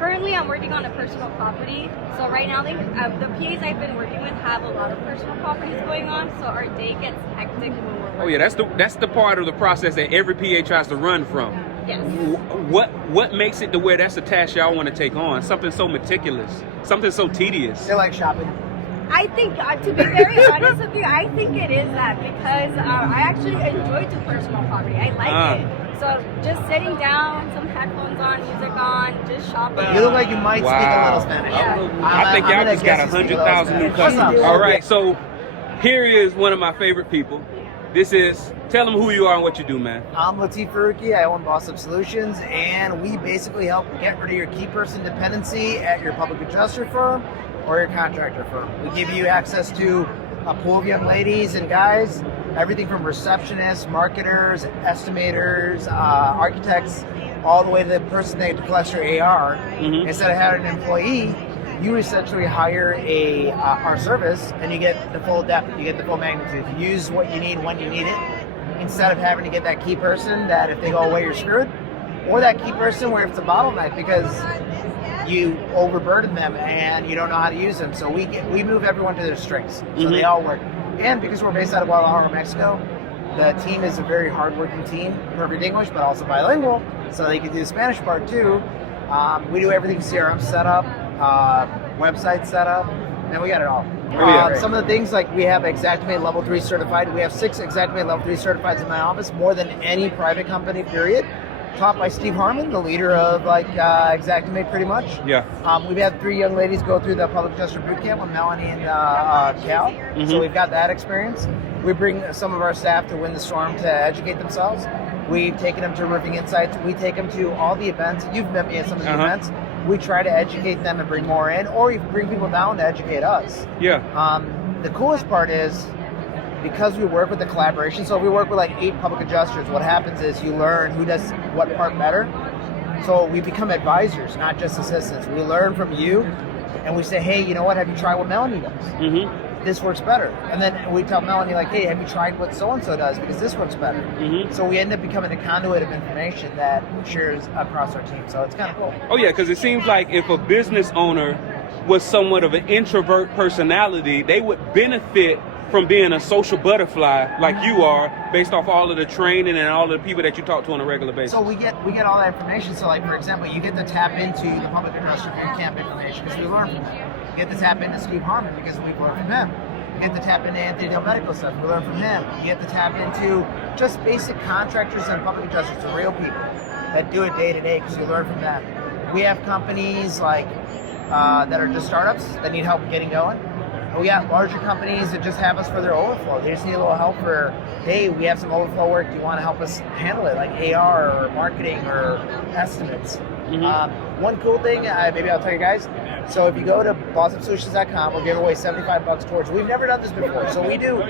Currently, I'm working on a personal property. So right now, the PAs I've been working with have a lot of personal properties going on. So our day gets hectic when we're working. Oh yeah, that's the part of the process that every PA tries to run from. Yes. What makes it to where that's a task y'all want to take on? Something so meticulous, something so tedious. They like shopping. I think, to be very honest with you, I think it is that because I actually enjoy the personal property. I like it. So just sitting down, some headphones on, music on, just shopping. You look like you might speak a little Spanish. Yeah. I think y'all just got 100,000 new customers. All right, so here is one of my favorite people. Tell them who you are and what you do, man. I'm Lateef Farooqui. I own Boss Up Solutions, and we basically help get rid of your key person dependency at your public adjuster firm or your contractor firm. We give you access to a pool of young ladies and guys, everything from receptionists, marketers, estimators, architects, all the way to the person that collects your AR. Mm-hmm. Instead of having an employee, you essentially hire our service, and you get the full depth, you get the full magnitude. You use what you need when you need it, instead of having to get that key person that if they go away, you're screwed, or that key person where it's a bottleneck because you overburden them and you don't know how to use them. So we move everyone to their strengths, so they all work. And because we're based out of Guadalajara, Mexico, the team is a very hardworking team, perfect English, but also bilingual, so they can do the Spanish part too. We do everything CRM setup, website setup, and we got it all. Some of the things, like we have Xactimate Level 3 certified. We have 6 Xactimate Level 3 certifieds in my office, more than any private company, period. Taught by Steve Harmon, the leader of Xactimate, pretty much. Yeah. We've had 3 young ladies go through the public adjuster boot camp with Melanie and Cal. Mm-hmm. So we've got that experience. We bring some of our staff to Win the Storm to educate themselves. We've taken them to Roofing Insights. We take them to all the events. You've met me at some of the events. We try to educate them and bring more in, or you bring people down to educate us. Yeah. The coolest part is, because we work with the collaboration, so if we work with like 8 public adjusters, what happens is you learn who does what part better. So we become advisors, not just assistants. We learn from you, and we say, hey, you know what, have you tried what Melanie does? Mm-hmm. This works better. And then we tell Melanie, like, hey, have you tried what so-and-so does? Because this works better. Mm-hmm. So we end up becoming a conduit of information that shares across our team. So it's kind of cool. Oh, yeah, because it seems like if a business owner was somewhat of an introvert personality, they would benefit from being a social butterfly like you are, based off all of the training and all of the people that you talk to on a regular basis. So we get all that information. So, like, for example, you get to tap into the public adjuster boot camp information because we learn from them. You get to tap into Steve Harmon because we've learned from him. You get to tap into Anthony Del Medico stuff. We learn from him. You get to tap into just basic contractors and public adjusters, the real people that do it day to day, because you learn from them. We have companies like that are just startups that need help getting going. We got larger companies that just have us for their overflow. They just need a little help for, hey, we have some overflow work. Do you want to help us handle it, like AR or marketing or estimates? Mm-hmm. One cool thing, maybe I'll tell you guys. So if you go to bossupsolutions.com, we'll give away $75 towards. We've never done this before. So we do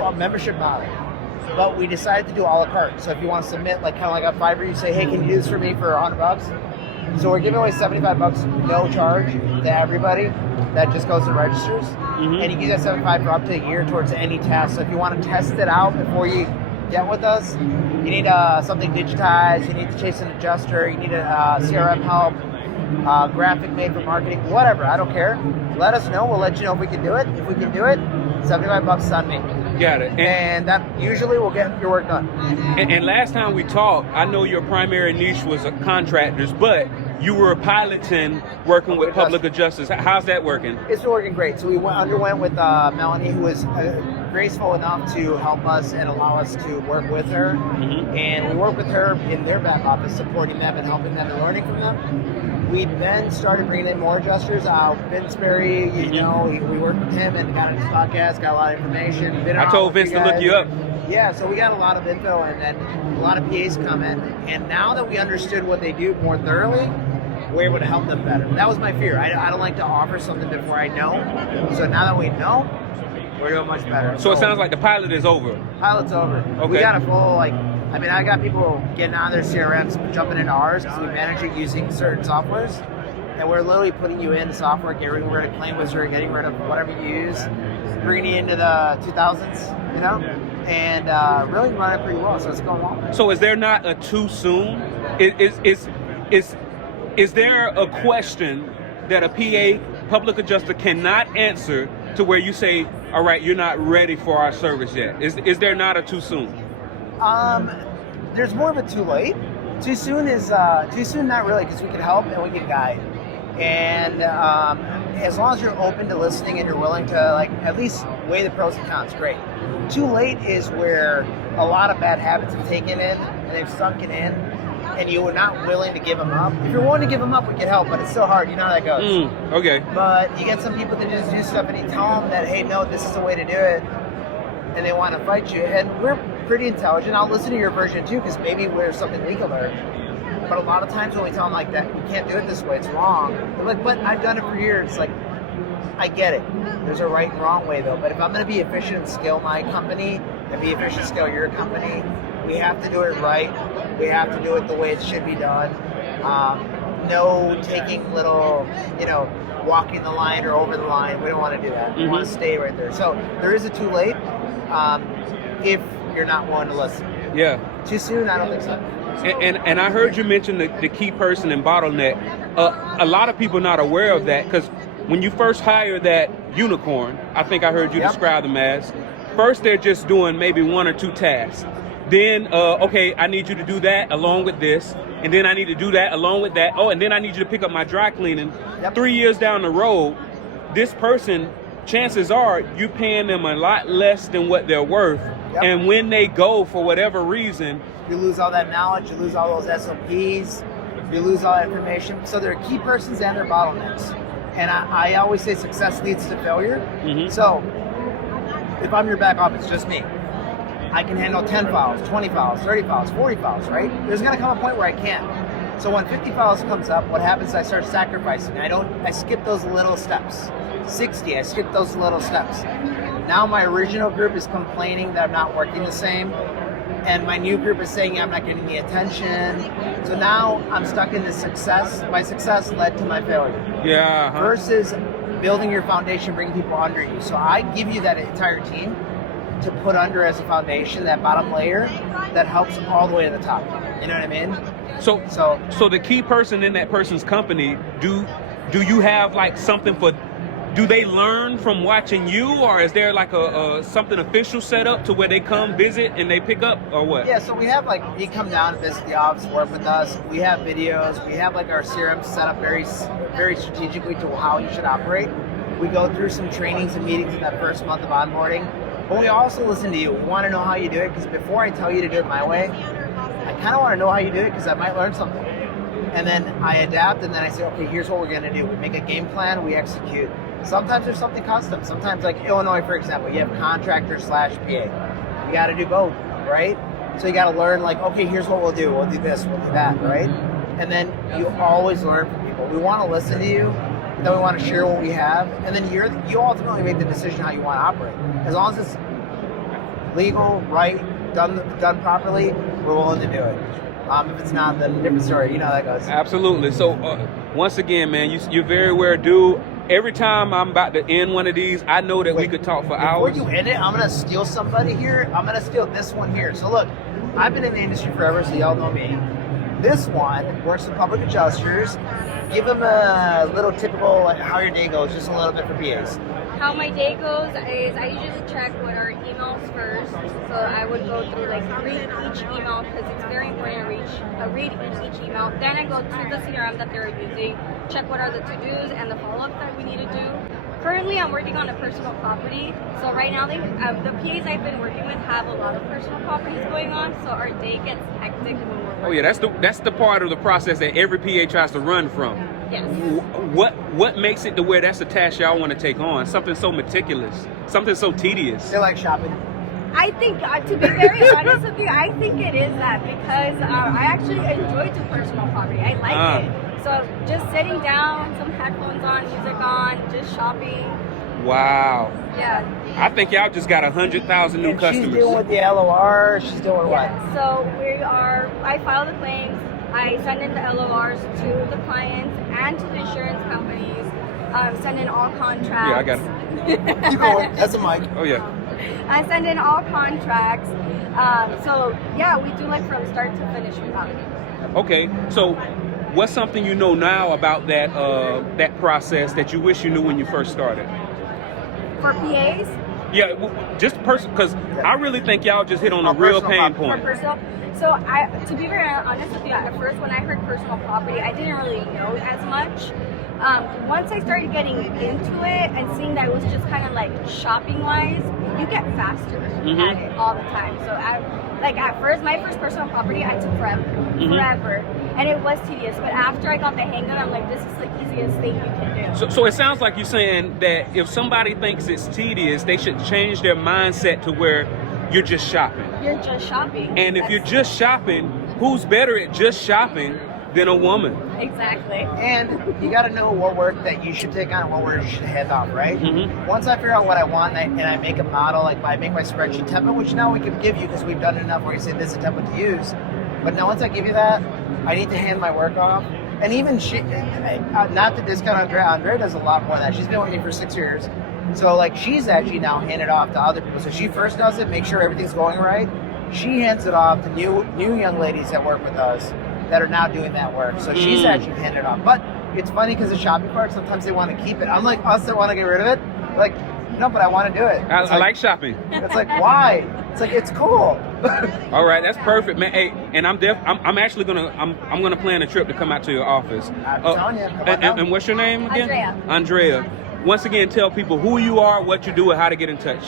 a membership model, but we decided to do a la carte. So if you want to submit, like kind of like a Fiverr, you say, hey, can you do this for me for $100? So we're giving away $75, no charge to everybody. That just goes and registers. Mm-hmm. And you get that $75 for up to a year towards any task. So if you want to test it out before you get with us, you need something digitized, you need to chase an adjuster, you need a CRM help, graphic made for marketing, whatever, I don't care. Let us know, we'll let you know if we can do it. If we can do it, $75 on me. Got it. And that usually will get your work done. And last time we talked, I know your primary niche was contractors, but you were piloting working with public adjusters. How's that working? It's been working great. So we underwent with Melanie, who was graceful enough to help us and allow us to work with her. Mm-hmm. And we work with her in their back office, supporting them and helping them and learning from them. We then started bringing in more adjusters. Vince Berry, you know, we worked with him and got on his podcast, got a lot of information. I told Vince to look you up. Yeah, so we got a lot of info, and then a lot of PAs come in. And now that we understood what they do more thoroughly, we're able to help them better. That was my fear. I don't like to offer something before I know. So now that we know, we're doing much better. So it sounds like the pilot is over. Pilot's over. Okay. We got a full, I got people getting on their CRMs, jumping into ours, because we manage it using certain softwares. And we're literally putting you in the software, getting rid of Claim Wizard, getting rid of whatever you use, bringing you into the 2000s, you know? And really running pretty well, so it's going well. So is there not a too soon? Is there a question that a PA, public adjuster, cannot answer to where you say, all right, you're not ready for our service yet? Is there not a too soon? There's more of a too late. Too soon is too soon, not really, because we can help and we can guide. And as long as you're open to listening and you're willing to like at least weigh the pros and cons, great. Too late is where a lot of bad habits have taken in and they've sunken in, and you were not willing to give them up. If you're willing to give them up, we can help, but it's still hard. You know how that goes. Okay. But you get some people that just do stuff and you tell them that, hey, no, this is the way to do it, and they want to fight you. And we're pretty intelligent. I'll listen to your version too, because maybe there's something legal there. But a lot of times when we tell them like that, you can't do it this way, it's wrong. They're like, but I've done it for years. It's like, I get it. There's a right and wrong way though. But if I'm going to be efficient and scale my company and be efficient and scale your company, we have to do it right. We have to do it the way it should be done. No taking little, walking the line or over the line. We don't want to do that. We want to stay right there. So there is a too late if you're not willing to listen. Yeah. Too soon? I don't think so. And I heard you mention the key person and bottleneck. A lot of people are not aware of that, because when you first hire that unicorn, I think I heard you describe them as, first they're just doing maybe one or two tasks. Then, okay, I need you to do that along with this. And then I need to do that along with that. Oh, and then I need you to pick up my dry cleaning. 3 years down the road, this person, chances are you paying them a lot less than what they're worth. And when they go for whatever reason, you lose all that knowledge, you lose all those SOPs, you lose all that information. So there are key persons and their bottlenecks. And I always say success leads to failure. So if I'm your back office, just me, I can handle 10 files, 20 files, 30 files, 40 files, right? There's gonna come a point where I can't. So when 50 files comes up, what happens is I start sacrificing. I skip those little steps. 60, I skip those little steps. Now my original group is complaining that I'm not working the same, and my new group is saying I'm not getting the attention. So now I'm stuck in this success. My success led to my failure. Yeah. Versus building your foundation, bringing people under you. So I give you that entire team to put under as a foundation, that bottom layer that helps all the way to the top. You know what I mean? So the key person in that person's company, do you have like something for? Do they learn from watching you, or is there like a something official set up to where they come visit and they pick up, or what? Yeah, so we have like, you come down and visit the office, work with us. We have videos. We have like our CRM set up very, very strategically to how you should operate. We go through some trainings and meetings in that first month of onboarding. But we also listen to you. We want to know how you do it, because before I tell you to do it my way, I kind of want to know how you do it, because I might learn something. And then I adapt, and then I say, okay, here's what we're going to do. We make a game plan, we execute. Sometimes there's something custom. Sometimes, like Illinois, for example, you have contractor/PA. You got to do both, right? So you got to learn, like, okay, here's what we'll do. We'll do this, we'll do that, right? And then you always learn from people. We want to listen to you, then we want to share what we have, and then you ultimately make the decision how you want to operate. As long as it's legal, right, done properly, we're willing to do it. If it's not, then different story. You know how that goes. Absolutely. So once again, man, you're very aware, dude. Every time I'm about to end one of these, I know that we could talk for hours. Before you end it, I'm going to steal somebody here. I'm going to steal this one here. So look, I've been in the industry forever, so y'all know me. This one works with public adjusters. Give them a little typical, like, how your day goes, just a little bit for PAs. How my day goes is I usually check what are emails first. So I would go through, like, read each email, because it's very important to read each email. Then I go to the CRM that they're using, check what are the to-dos and the follow-ups that we need to do. Currently, I'm working on a personal property. So right now, the PAs I've been working with have a lot of personal properties going on. So our day gets hectic when we're working. Oh yeah, that's the part of the process that every PA tries to run from. Yes. What makes it to where that's a task y'all want to take on? Something so meticulous, something so tedious. They like shopping. I think, to be very honest with you, I think it is that, because I actually enjoy to personal property. I like it. So just sitting down, some headphones on, music on, just shopping. Wow. Yeah. I think y'all just got 100,000 new customers. She's dealing with the LOR. She's doing what? So I file the claims. I send in the LORs to the clients and to the insurance companies. Send in all contracts. Yeah, I got it. Keep going. That's a mic. Oh yeah. I send in all contracts. So yeah, we do like from start to finish with that. Okay, so what's something you know now about that process that you wish you knew when you first started? For PAs? Yeah, just because I really think y'all just hit on a real pain point. For personal. So to be very honest with you, at first when I heard personal property, I didn't really know as much. Once I started getting into it and seeing that it was just kind of like shopping wise, you get faster at it all the time. So at first, my first personal property, I took forever, and it was tedious. But after I got the hang of it, I'm like, this is the easiest thing you can do. So it sounds like you're saying that if somebody thinks it's tedious, they should change their mindset to where you're just shopping. You're just shopping. And if you're just shopping, who's better at just shopping than a woman? Exactly. And you got to know what work that you should take on and what work you should hand off, right? Once I figure out what I want and I make a model, like I make my spreadsheet template, which now we can give you because we've done enough where you say this is a template to use. But now once I give you that, I need to hand my work off. And even not to discount Andrea. Andrea does a lot more than that. She's been with me for 6 years. So like she's actually now handed off to other people. So she first does it, make sure everything's going right. She hands it off to new young ladies that work with us that are now doing that work. So she's actually handed it off. But it's funny because the shopping part, sometimes they want to keep it. Unlike us that want to get rid of it, like, no, but I want to do it. I like shopping. It's like, why? It's like, it's cool. All right, that's perfect, man. Hey, and I'm actually gonna plan a trip to come out to your office. I'm telling you, come on down. And what's your name again? Andrea. Once again, tell people who you are, what you do, and how to get in touch.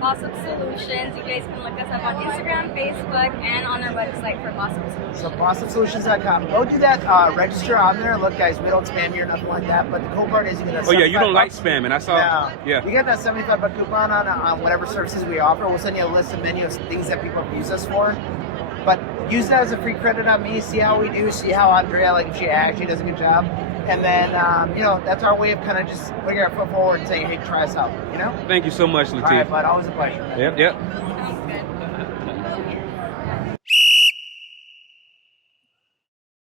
Awesome Solutions. You guys can look us up on Instagram, Facebook, and on our website for Awesome Solutions. So awesomesolutions.com. Go do that. Register on there. Look, guys, we don't spam you or nothing like that. But the cool part is you get that. Oh yeah, you don't like spamming. I saw. No. Yeah. You get that $75 coupon on whatever services we offer. We'll send you a list of menu of things that people have used us for. But use that as a free credit on me. See how we do. See how Andrea, like if she actually does a good job. And then, that's our way of kind of just putting our foot forward and saying, hey, try us out, Thank you so much, Lateef. All right, bud. Always a pleasure. Yep. Sounds